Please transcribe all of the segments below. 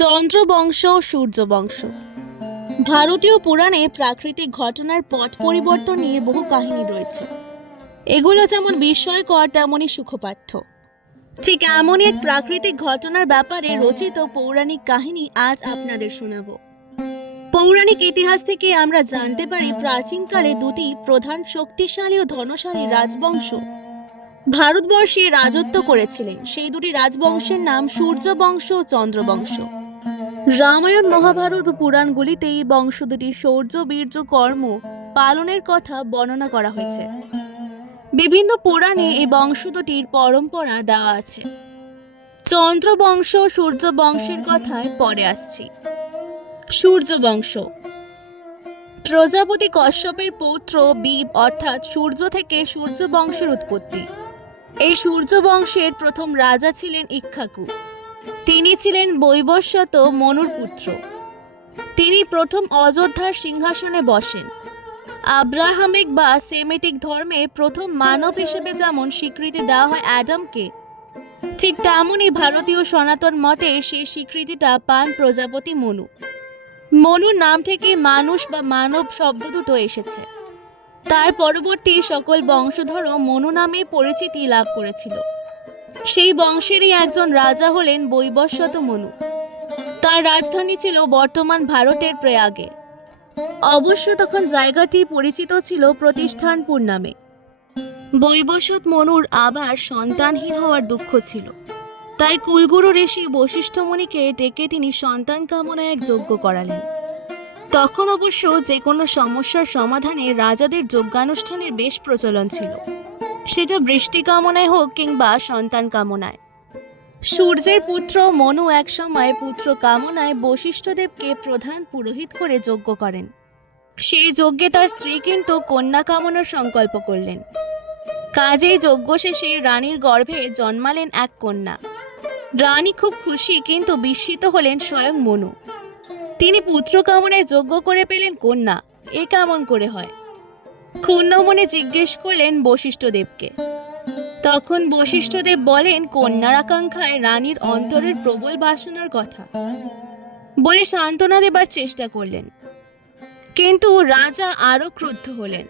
চন্দ্রবংশ সূর্যবংশ। ভারতীয় পুরাণে প্রাকৃতিক ঘটনার পট পরিবর্তন নিয়ে বহু কাহিনী রয়েছে। এগুলো যেমন বিস্ময়কর, তেমনই সুখপাঠ্য। ঠিক এমনই এক প্রাকৃতিক ঘটনার ব্যাপারে রচিত পৌরাণিক কাহিনী আজ আপনাদের শোনাব। পৌরাণিক ইতিহাস থেকে আমরা জানতে পারি প্রাচীনকালে দুটি প্রধান শক্তিশালী ও ধনশালী রাজবংশ ভারতবর্ষে রাজত্ব করেছিলেন। সেই দুটি রাজবংশের নাম সূর্যবংশ ও চন্দ্রবংশ। রামায়ণ, মহাভারত ও পুরাণগুলিতে এই বংশ দুটির শৌর্য, বীর্য, কর্ম পালনের কথা বর্ণনা করা হয়েছে। বিভিন্ন পুরাণে এই বংশ দুটির পরম্পরা দেওয়া আছে। চন্দ্রবংশ সূর্য বংশের কথায় পরে আসছি। সূর্য বংশ। প্রজাপতি কশ্যপের পৌত্র বীব অর্থাৎ সূর্য থেকে সূর্য বংশের উৎপত্তি। এই সূর্য বংশের প্রথম রাজা ছিলেন ইক্ষ্বাকু তিনি ছিলেন বৈবস্বত মনুর পুত্র। তিনি প্রথম অযোধ্যার সিংহাসনে বসেন। আব্রাহামিক বা সেমেটিক ধর্মে প্রথম মানব হিসেবে যেমন স্বীকৃতি দেওয়া হয় অ্যাডামকে, ঠিক তেমনই ভারতীয় সনাতন মতে সেই স্বীকৃতিটা পান প্রজাপতি মনু। মনুর নাম থেকে মানুষ বা মানব শব্দ দুটো এসেছে। তার পরবর্তী সকল বংশধরও মনু নামে পরিচিতি লাভ করেছিল। সেই বংশেরই একজন রাজা হলেন বৈবস্বত মনু। তার রাজধানী ছিল বর্তমান ভারতের প্রয়াগে। অবশ্য তখন জায়গাটি পরিচিত ছিল প্রতিষ্ঠানপুর নামে বৈবস্বত মনুর আবার সন্তানহীন হওয়ার দুঃখ ছিল। তাই কুলগুরু ঋষি বশিষ্ঠমণিকে ডেকে তিনি সন্তান কামনায় এক যজ্ঞ করালেন। তখন অবশ্য যে কোনো সমস্যার সমাধানে রাজাদের যজ্ঞানুষ্ঠানের বেশ প্রচলন ছিল। সেটা বৃষ্টি কামনায় হোক কিংবা সন্তান কামনায়। সূর্যের পুত্র মনু এক সময় পুত্র কামনায় বশিষ্ঠদেবকে প্রধান পুরোহিত করে যজ্ঞ করেন। সেই যজ্ঞে তার স্ত্রী কিন্তু কন্যা কামনার সংকল্প করলেন। কাজেই যজ্ঞ শেষে রানীর গর্ভে জন্মালেন এক কন্যা। রানী খুব খুশি কিন্তু বিস্মিত হলেন স্বয়ং মনু। তিনি পুত্র কামনায় যজ্ঞ করে পেলেন কন্যা। এ কেমন করে হয়? ক্ষুণ্ণ মনে জিজ্ঞেস করলেন বশিষ্ঠদেবকে। তখন বশিষ্ঠদেব বলেন কন্যার আকাঙ্ক্ষায় রানীর অন্তরের প্রবল বাসনার কথা। বলে সান্ত্বনা দেবার চেষ্টা করলেন। কিন্তু রাজা আরও ক্রুদ্ধ হলেন।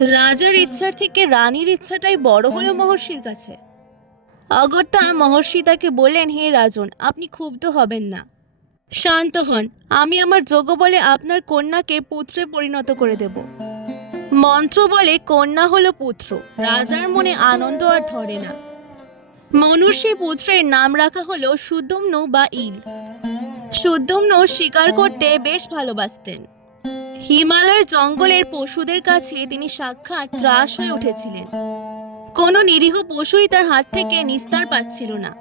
রাজার ইচ্ছার থেকে রানীর ইচ্ছাটাই বড় হলো মহর্ষির কাছে। অগত্যা মহর্ষি তাকে বললেন, হে রাজন, আপনি ক্ষুব্ধ হবেন না। শান্ত হন। আমি আমার যোগ্য বলে আপনার কন্যাকে পুত্রে পরিণত করে দেব। মন্ত্র বলে কন্যা হলো পুত্র, রাজার মনে আনন্দ আর ধরে না। মনুর পুত্রের নাম রাখা হলো সুদম্ন বা ইল। সুদম্ন শিকার করতে বেশ ভালোবাসতেন। হিমালয়ের জঙ্গলের পশুদের কাছে তিনি সাক্ষাৎ ত্রাস হয়ে উঠেছিলেন। কোনো নিরীহ পশুই তার হাত থেকে নিস্তার পাচ্ছিল না।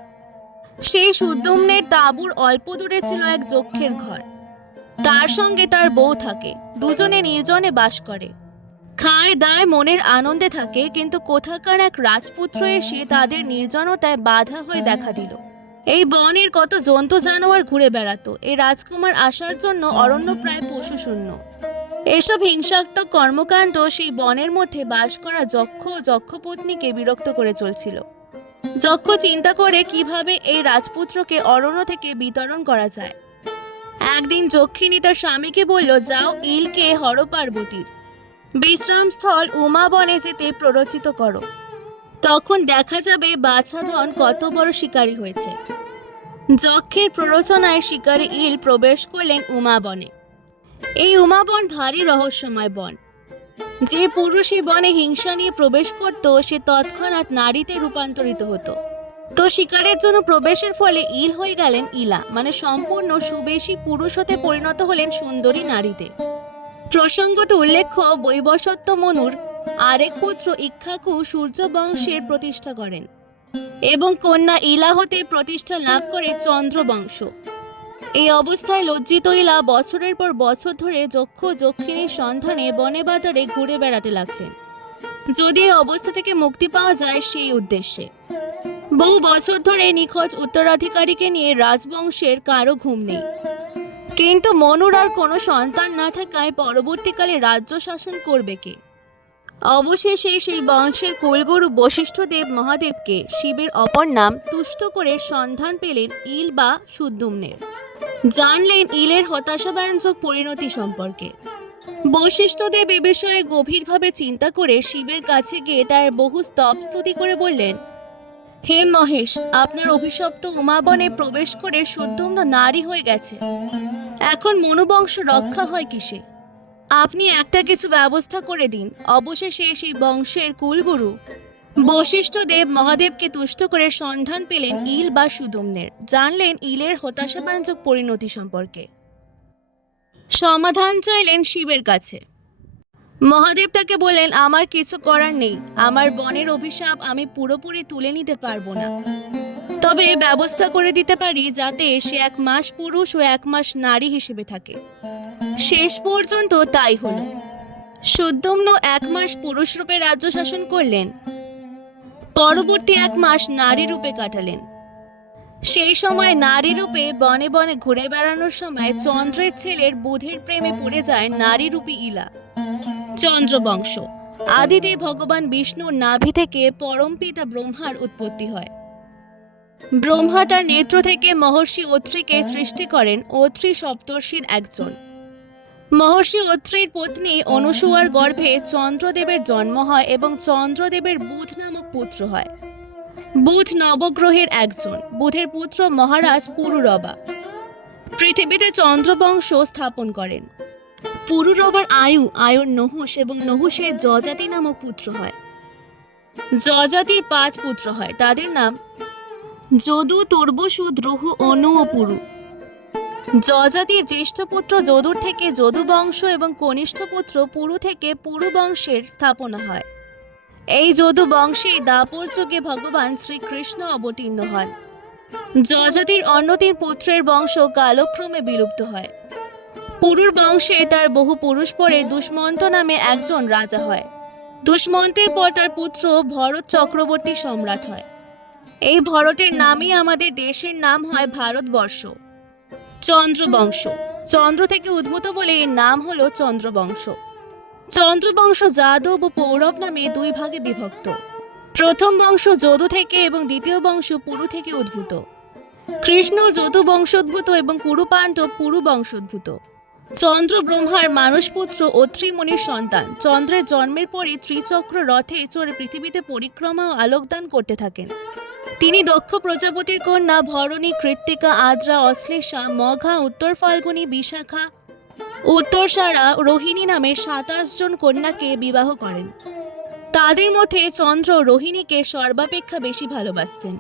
সেই সুদ্যম্নের তাঁবুর অল্প দূরে ছিল এক যক্ষের ঘর। তার সঙ্গে তার বউ থাকে, দুজনে নির্জনে বাস করে। খায়, দায়, মনের আনন্দে থাকে, কিন্তু কোথাকার এক রাজপুত্র এসে তাদের নির্জনতায় বাধা হয়ে দেখা দিল। এই বনের কত জন্তু জানোয়ার ঘুরে বেড়াতো। এই রাজকুমার আসার জন্য অরণ্য প্রায় পশু শূন্য এসব হিংসাত্মক কর্মকাণ্ড সেই বনের মধ্যে বাস করা যক্ষ ও যক্ষপত্নীকে বিরক্ত করে চলছিল। যক্ষ চিন্তা করে কীভাবে এই রাজপুত্রকে অরণ্য থেকে বিতরণ করা যায়। একদিন যক্ষিণী তার স্বামীকে বলল, যাও ইলকে হর পার্বতীর বিশ্রামস্থল উমা বনে যেতে প্ররোচিত করো। তখন দেখা যাবে বাছাধন কত বড় শিকারী হয়েছে। যক্ষের প্ররোচনায় শিকারী ইল প্রবেশ করলেন উমা বনে। এই উমাবন ভারী রহস্যময় বন। যে পুরুষ এই বনে হিংসা নিয়ে প্রবেশ করত, সে তৎক্ষণাৎ নারীতে রূপান্তরিত হতো। তো শিকারের জন্য প্রবেশের ফলে ইল হয়ে গেলেন ইলা মানে সম্পূর্ণ সুবেশী পুরুষ হতে পরিণত হলেন সুন্দরী নারীতে। প্রসঙ্গত উল্লেখ্য, বৈবসত্ব মনুর আরেক পুত্র ইক্ষাকু সূর্য বংশের প্রতিষ্ঠা করেন এবং কন্যা ইলা হতে প্রতিষ্ঠা লাভ করে চন্দ্র বংশ এই অবস্থায় লজ্জিত ইলা বছরের পর বছর ধরে যক্ষ যক্ষিণীর সন্ধানে বনে বাজারে ঘুরে বেড়াতে লাগলেন। যদি এই অবস্থা থেকে মুক্তি পাওয়া যায় সেই উদ্দেশ্যে। বহু বছর ধরে নিখোঁজ উত্তরাধিকারীকে নিয়ে রাজবংশের কারও ঘুম নেই। কিন্তু মনুর আর কোনো সন্তান না থাকায় পরবর্তীকালে রাজ্য শাসন করবে কে? অবশেষে সেই বংশের কুলগুরু বশিষ্ঠদেব মহাদেবকে শিবের অপর নাম তুষ্ট করে সন্ধান পেলেন ইল বা সুদ্যুম্নের জানলেন ইলের হতাশাব্যঞ্জক পরিণতি সম্পর্কে। বশিষ্ঠদেব এ বিষয়ে গভীরভাবে চিন্তা করে শিবের কাছে গিয়ে তার বহু স্তব স্তুতি করে বললেন হে মহেশ, আপনার অভিশপ্ত উমাবনে প্রবেশ করে শুদ্ধম্ন নারী হয়ে গেছে। এখন মনুবংশ রক্ষা হয় কিসে? আপনি একটা কিছু ব্যবস্থা করে দিন। অবশেষে সেই বংশের কুলগুরু বশিষ্ঠ দেব মহাদেবকে তুষ্ট করে সন্ধান পেলেন ইল বা সুদম্নের। জানলেন ইলের হতাশাব্যঞ্জক পরিণতি সম্পর্কে। সমাধান চাইলেন শিবের কাছে। মহাদেব তাকে বলেন আমার কিছু করার নেই। আমার বনের অভিশাপ আমি পুরোপুরি তুলে নিতে পারব না। তবে ব্যবস্থা করে দিতে পারি যাতে সে এক মাস পুরুষ ও এক মাস নারী হিসেবে থাকে। শেষ পর্যন্ত তাই হলো। সুদ্যম্ন এক মাস পুরুষ রূপে রাজ্য শাসন করলেন, পরবর্তী এক মাস নারী রূপে কাটালেন। সেই সময় নারী রূপে বনে বনে ঘুরে বেড়ানোর সময় চন্দ্রের ছেলের বুধের প্রেমে পড়ে যায় নারী রূপী ইলা। চন্দ্রবংশ। আদিতে ভগবান বিষ্ণুর নাভি থেকে পরমপিতা ব্রহ্মার উৎপত্তি হয়। ব্রহ্মা তার নেত্র থেকে মহর্ষি অত্রিকে সৃষ্টি করেন অত্রি সপ্তর্ষির একজন। মহর্ষি অত্রির পত্নী অনুসুয়ার গর্ভে চন্দ্রদেবের জন্ম হয় এবং চন্দ্রদেবের বুধ নামক পুত্র হয়। বুধ নবগ্রহের একজন। বুধের পুত্র মহারাজ পুরুরবা। পৃথিবীতে চন্দ্রবংশ স্থাপন করেন। পুরুরবার আয়ু, আয়ুর নহুষ এবং নহুষের যজাতি নামক পুত্র হয়। যজাতির পাঁচ পুত্র হয়, তাদের নাম যদু, তুর্বসু, দ্রুহু, অনু ও পুরু। যজাতির জ্যেষ্ঠ পুত্র যদুর থেকে যদু বংশ এবং কনিষ্ঠ পুত্র পুরু থেকে পুরু বংশের স্থাপনা হয়। এই যদু বংশে দাপর যুগে ভগবান শ্রীকৃষ্ণ অবতীর্ণ হন। যজাতির অন্য তিন পুত্রের বংশ কালক্রমে বিলুপ্ত হয়। পুরুর বংশে তার বহু পুরুষ পরে দুষ্মন্ত নামে একজন রাজা হয়। দুষ্মন্তের পর তার পুত্র ভরত চক্রবর্তী সম্রাট হয়। এই ভরতের নামই আমাদের দেশের নাম হয় ভারতবর্ষ। চন্দ্রবংশ। চন্দ্র থেকে উদ্ভূত বলে এর নাম হলো চন্দ্রবংশ। চন্দ্রবংশ যাদব ও পৌরব নামে দুই ভাগে বিভক্ত। প্রথম বংশ যদু থেকে এবং দ্বিতীয় বংশ পুরু থেকে উদ্ভূত। কৃষ্ণ যদু বংশোদ্ভূত এবং কুরু পাণ্ডব পুরু বংশোদ্ভূত। চন্দ্র ব্রহ্মার মানসপুত্র অত্রিমণির সন্তান। চন্দ্রের জন্মের পরই ত্রিচক্র রথে চড়ে পৃথিবীতে পরিক্রমা ও আলোকদান করতে থাকেন। তিনি দক্ষ প্রজাপতির কন্যা ভরণী কৃত্তিকা আদ্রা অশ্লেষা মঘা উত্তর ফাল্গুনী বিশাখা উত্তরসারা রোহিণী নামে সাতাশ জন কন্যাকে বিবাহ করেন। তাদের মধ্যে চন্দ্র রোহিণীকে সর্বাপেক্ষা বেশি ভালোবাসতেন।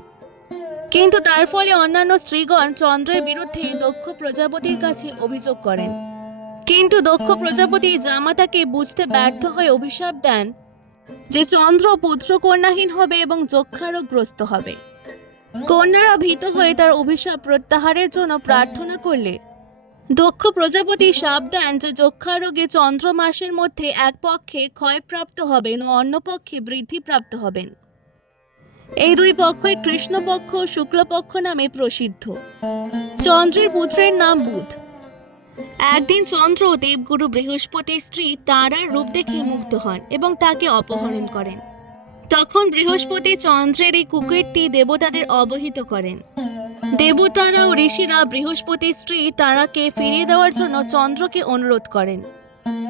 কিন্তু তার ফলে অন্যান্য স্ত্রীগণ চন্দ্রের বিরুদ্ধে দক্ষ প্রজাপতির কাছে অভিযোগ করেন। কিন্তু দক্ষ প্রজাপতি জামাতাকে বুঝতে ব্যর্থ হয়ে অভিশাপ দেন যে চন্দ্র পুত্র কন্যাহীন হবে এবং যক্ষারোগগ্রস্ত হবে। কন্যারা ভীত হয়ে তার অভিশাপ প্রত্যাহারের জন্য প্রার্থনা করলে দক্ষ প্রজাপতি সাপ দেন যে যক্ষারোগে চন্দ্র মাসের মধ্যে এক পক্ষে ক্ষয়প্রাপ্ত হবেন ও অন্য পক্ষে বৃদ্ধিপ্রাপ্ত হবেন। এই দুই পক্ষই কৃষ্ণপক্ষ ও শুক্লপক্ষ নামে প্রসিদ্ধ। চন্দ্রের পুত্রের নাম বুধ। একদিন চন্দ্র দেবগুরু বৃহস্পতির স্ত্রী তারার রূপ দেখে মুগ্ধ হন এবং তাকে অপহরণ করেন। তখন বৃহস্পতি চন্দ্রের এই কুকীর্তি দেবতাদের অবহিত করেন। দেবতারা ও ঋষিরা বৃহস্পতির স্ত্রী তারাকে ফিরিয়ে দেওয়ার জন্য চন্দ্রকে অনুরোধ করেন।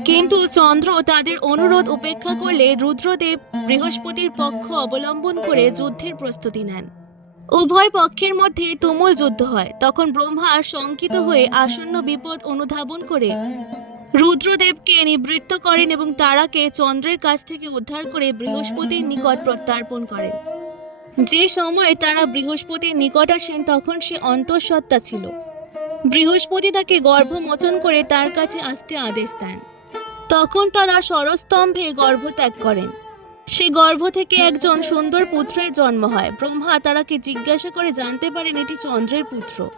কিন্তু চন্দ্র তাদের অনুরোধ উপেক্ষা করলে রুদ্রদেব বৃহস্পতির পক্ষ অবলম্বন করে যুদ্ধের প্রস্তুতি নেন। উভয় পক্ষের মধ্যে তুমুল যুদ্ধ হয়। তখন ব্রহ্মা শঙ্কিত হয়ে আসন্ন বিপদ অনুধাবন করে। রুদ্রদেবকে নিবৃত্ত করেন এবং তারাকে চন্দ্রের কাছ থেকে উদ্ধার করে বৃহস্পতির নিকট প্রত্যার্পণ করেন। যে সময় তারা বৃহস্পতির নিকট আসেন, তখন সে অন্তঃসত্ত্বা ছিল। বৃহস্পতি তাকে গর্ভমোচন করে তার কাছে আসতে আদেশ দেন। তখন তারা স্বরস্তম্ভে গর্ভত্যাগ করেন। সে গর্ভ থেকে একজন সুন্দর পুত্রের জন্ম হয়। ব্রহ্মা তারাকে জিজ্ঞাসা করে জানতে পারেন এটি চন্দ্রের পুত্র।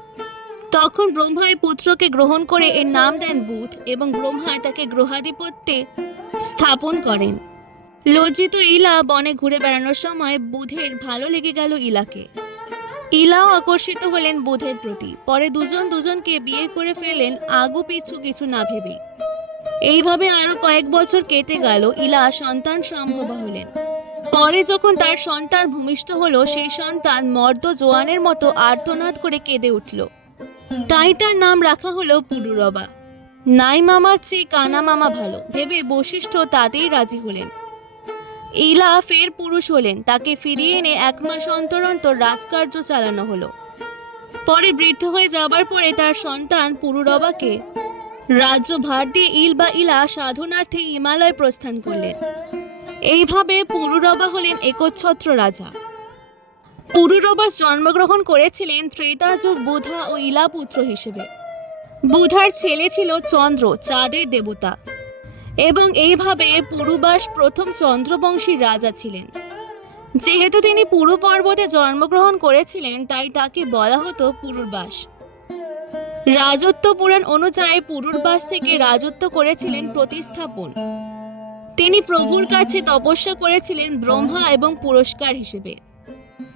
তখন ব্রহ্মা এই পুত্রকে গ্রহণ করে এর নাম দেন বুধ এবং ব্রহ্মা তাকে গ্রহাধিপত্যে স্থাপন করেন। লজ্জিত ইলা বনে ঘুরে বেড়ানোর সময় বুধের ভালো লেগে গেল ইলাকে। ইলাও আকর্ষিত হলেন বুধের প্রতি। পরে দুজন দুজনকে বিয়ে করে ফেলেন আগু পিছু কিছু না ভেবেই। এইভাবে আরও কয়েক বছর কেটে গেল ইলা সন্তান সম্ভবা হলেন। পরে যখন তার সন্তান ভূমিষ্ঠ হলো, সেই সন্তান মর্দ জোয়ানের মতো আর্তনাদ করে কেঁদে উঠল। তাই তার নাম রাখা হলো পুরুরবা নাই মামার চেয়ে কানা মামা ভালো, ভেবে বশিষ্ঠ তাতেই রাজি হলেন। ইলা ফের পুরুষ হলেন, তাকে ফিরিয়ে এনে এক মাস অন্তর অন্তর রাজকার্য চালানো হলো। পরে বৃদ্ধ হয়ে যাবার পরে তার সন্তান পুরুরবাকে রাজ্য দিয়ে ইল বা ইলা সাধনার্থে হিমালয় প্রস্থান করলেন। এইভাবে পুরুরবা হলেন একচ্ছত্র রাজা। পুরুরবাস জন্মগ্রহণ করেছিলেন ত্রেতা যুগ বুধা ও ইলা পুত্র হিসেবে। বুধার ছেলে ছিল চন্দ্র, চাঁদের দেবতা। এবং এইভাবে পুরুবাস প্রথম চন্দ্রবংশী রাজা ছিলেন। যেহেতু তিনি পুরু পর্বতে জন্মগ্রহণ করেছিলেন, তাই তাকে বলা হতো পুরুরবাস। রাজত্ব পুরাণ অনুযায়ী পুরুরবাস থেকে রাজত্ব করেছিলেন প্রতিস্থাপন। তিনি প্রভুর কাছে তপস্যা করেছিলেন ব্রহ্মা এবং পুরস্কার হিসেবে।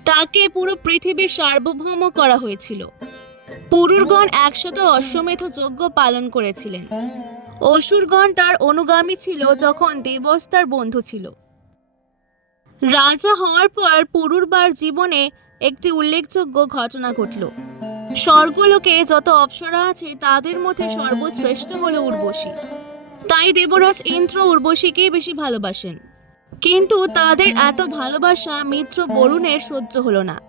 তাকে পুরো পৃথিবীর সার্বভৌম করা হয়েছিল। পুরুরগণ একশত অশ্বমেধ যজ্ঞ পালন করেছিলেন। অসুরগণ তার অনুগামী ছিল যখন দেবস তার বন্ধু ছিল। রাজা হওয়ার পর পুরুরবার জীবনে একটি উল্লেখযোগ্য ঘটনা ঘটল। স্বর্গলোকে যত অপ্সরা আছে, তাদের মধ্যে সর্বশ্রেষ্ঠ হলো উর্বশী। তাই দেবরাজ ইন্দ্র উর্বশীকেই বেশি ভালোবাসেন। কিন্তু তাদের এত ভালোবাসা মিত্র বরুণের সহ্য হলো না।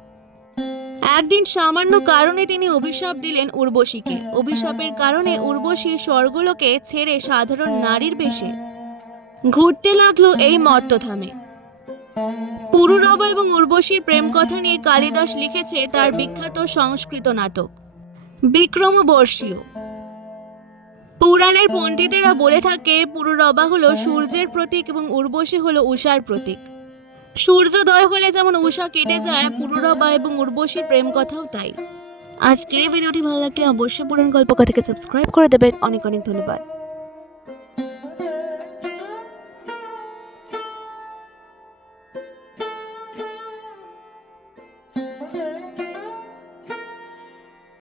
একদিন সামান্য কারণে তিনি অভিশাপ দিলেন উর্বশীকে। অভিশাপের কারণে উর্বশী স্বর্গলোকে ছেড়ে সাধারণ নারীর বেশে। ঘুরতে লাগল এই মর্তধামে। পুরুরবা এবং উর্বশীর প্রেম কথা নিয়ে কালিদাস লিখেছে তার বিখ্যাত সংস্কৃত নাটক বিক্রমবর্ষীয় পুরাণের পণ্ডিতেরা বলে থাকে পুরুরবা হলো সূর্যের প্রতীক এবং উর্বশী হলো উষার প্রতীক। সূর্যোদয় হলে যেমন উষা কেটে যায় পুরুরবা এবং উর্বশীর প্রেম কথাও তাই। আজকের ভিডিওটি ভালো লাগলে অবশ্যই পুরাণ গল্প কথাকে সাবস্ক্রাইব করে দেবেন। অনেক অনেক ধন্যবাদ।